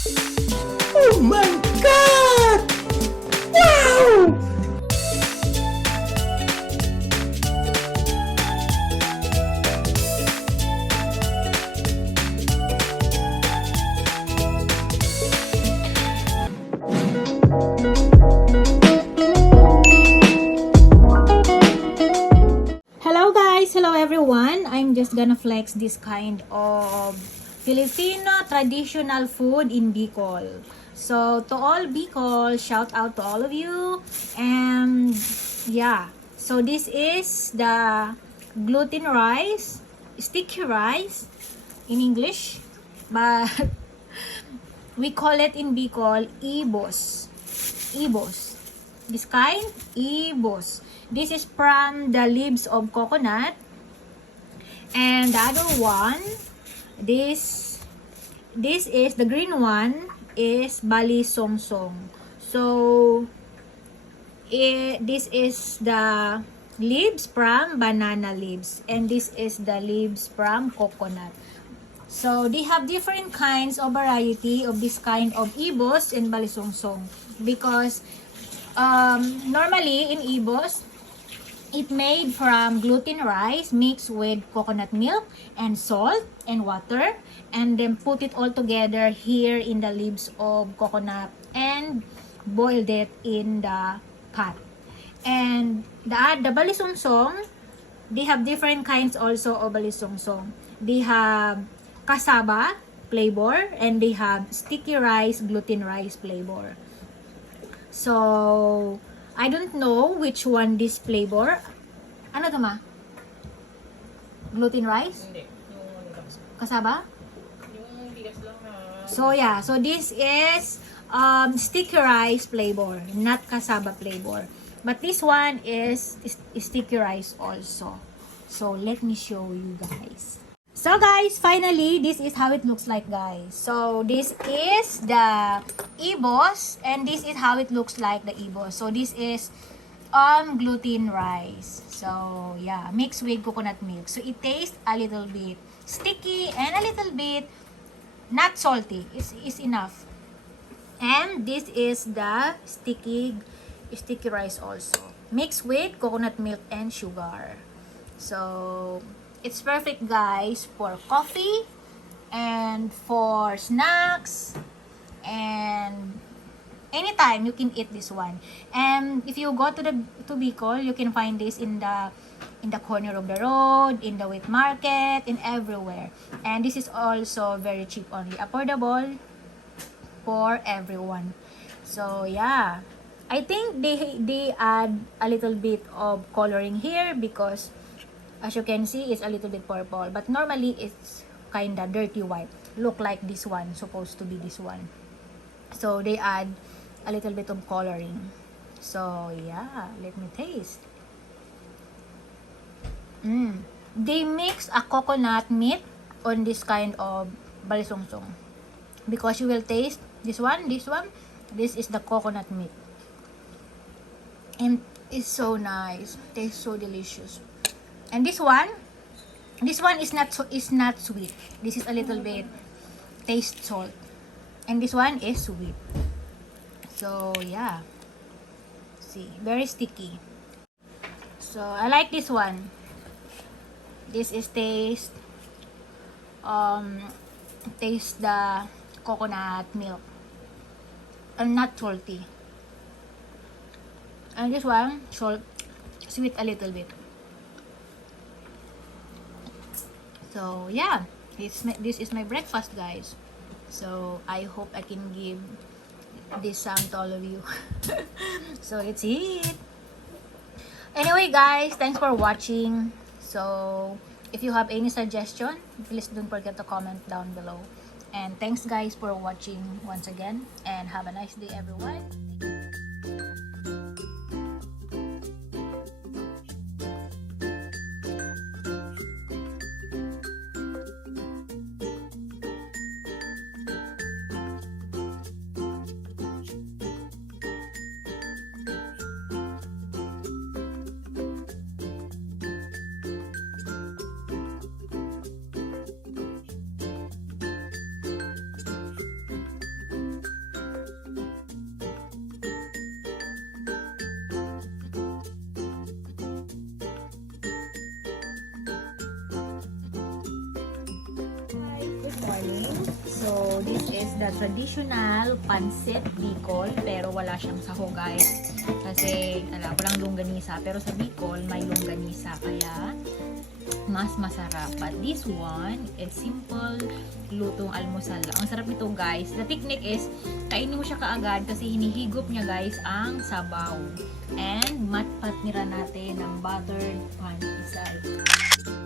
Oh my God! Wow! Hello guys, hello everyone. I'm just gonna flex this kind of Filipino traditional food in Bicol. So to all Bicol, shout out to all of you. And yeah, so this is the gluten rice, sticky rice in English, but we call it in Bicol Ibos. Ibos. This kind, Ibos. This is from the leaves of coconut. And the other one, this is the green one is Balisongsong. So this is the leaves from banana leaves, and this is the leaves from coconut. So they have different kinds of variety of this kind of Ibos and Balisongsong, because normally in Ibos, it made from gluten rice mixed with coconut milk and salt and water, and then put it all together here in the leaves of coconut and boiled it in the pot. And the balisongsong, they have different kinds also of balisongsong. They have cassava flavor, and they have sticky rice, gluten rice flavor. So I don't know which one this flavor. Ano to ma? Gluten rice? Hindi. Cassava? Yung bigas lang na... So yeah, so this is sticky rice flavor, not cassava flavor. But this one is sticky rice also. So let me show you guys. So guys, finally, this is how it looks like, guys. So this is the Ibos, and this is how it looks like, the Ibos. So this is gluten rice. So yeah, mixed with coconut milk. So it tastes a little bit sticky and a little bit not salty. It's enough. And this is the sticky rice also, mixed with coconut milk and sugar. So it's perfect, guys, for coffee and for snacks, and anytime you can eat this one. And if you go to Bicol, you can find this in the corner of the road, in the wet market, in everywhere. And this is also very cheap, only affordable for everyone. So yeah, I think they add a little bit of coloring here, because as you can see, it's a little bit purple, but normally it's kinda dirty white. Look like this one, supposed to be this one. So they add a little bit of coloring. So yeah, let me taste. They mix a coconut meat on this kind of balisongsong, because you will taste this one. This is the coconut meat, and it's so nice. Tastes so delicious. And this one is not sweet. This is a little bit taste salt, and this one is sweet. So yeah, see, very sticky. So I like this one. This is taste the coconut milk, and not salty. And this one sweet a little bit. So yeah, this is my breakfast, guys. So I hope I can give this to all of you. So let's eat. Anyway, guys, thanks for watching. So if you have any suggestion, please don't forget to comment down below. And thanks, guys, for watching once again, and have a nice day, everyone. morning. So, this is the traditional Pancit Bicol, pero wala siyang saho guys. Kasi, walang longganisa. Pero sa Bicol, may longganisa. Kaya, mas masarap. But this one is simple lutong almusal lang. Ang sarap nito guys. The technique is, kainin mo siya kaagad kasi hinihigop niya guys ang sabaw. And, matpat nira natin ng buttered pancit.